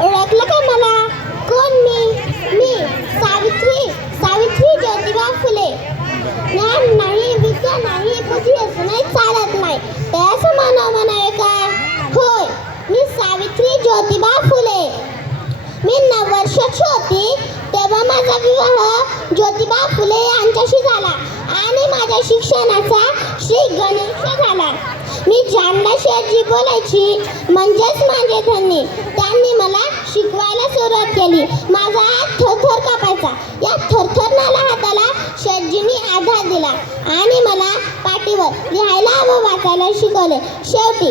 ओळखलं का मला? कोण मी सावित्री ज्योतिबा फुले. ज्ञान नाही, विद्या नाही, बुद्धी असूनही चालत नाही, त्याचं म्हणावे का? होय, मी सावित्री ज्योतिबा फुले. मी 9 वर्षाची होती तेव्हा माझा विवाह ज्योतिबा फुले यांच्याशी झाला आणि माझ्या शिक्षणाचा श्री गणेश झाला. मी जानलाशी आजी बोलायची, म्हणजेच माझे त्यांनी मला शिकवायला सुरुवात केली. माझा हात थरथर कापायचा. या थरथरणाऱ्या हाताला शेटजींनी आधार दिला आणि मला पाटीवर लिहायला व वाचायला शिकवले. शेवटी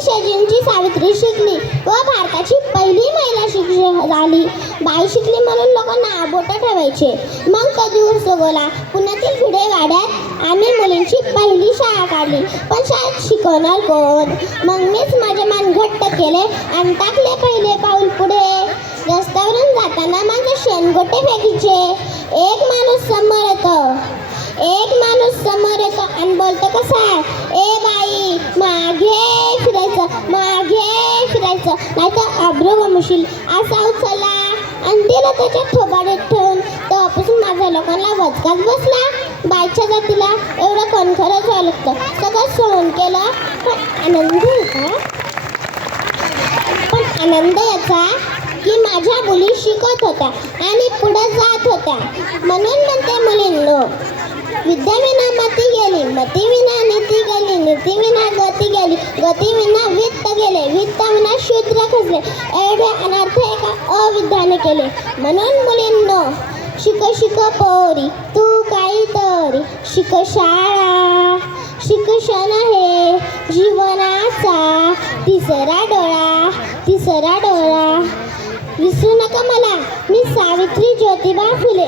शेटजींची सावित्री शिकली व भारताची पहिली महिला शिक्षक झाली. बाई शिकली म्हणून लोक नावबोटं ठेवायचे. मग कधी उसगोला पुण्यातील भिडेवाड्यात आम्ही मुलींची पहिली शाळा काढली. पण शाळेत शिकवणार कोण? मग मीच माझे मान घट्ट केले आणि टाकले पहिले पाऊल पुढे. रस्त्यावरून जाताना माझे शेणगोटे फेकीचे. एक माणूस समोर येतो आणि बोलतो कसा? ए बाई, मागे फिरायचं नाही तर अब्रू गमशील. असा उचलला आणि दिला त्याच्या थोबाडीत ठेवून. तेव्हापासून माझ्या लोकांना वचकाच बसला. बाईच्या जातीला एवढं कोण खरंच व्हायला लागतं. सगळं सहन केलं, पण आनंद याचा की माझ्या मुली शिकत होत्या आणि पुढे जात होत्या. म्हणून म्हणते मुलींनो, विद्याविना मती गेली, मतीविना नीती गेली, नीतीविना गती गेली, गतीविना वित्त गेले, वित्ताविना शूद्र खचले. एवढे अनर्थ एका अविद्याने केले. म्हणून मुलींनो, शिक पोरी तू काहीतरी, शिक शाळा, शिक्षण हे जीवनाचा तिसरा डोळा. विसरू नका मला. मी सावित्री ज्योतिबा फुले.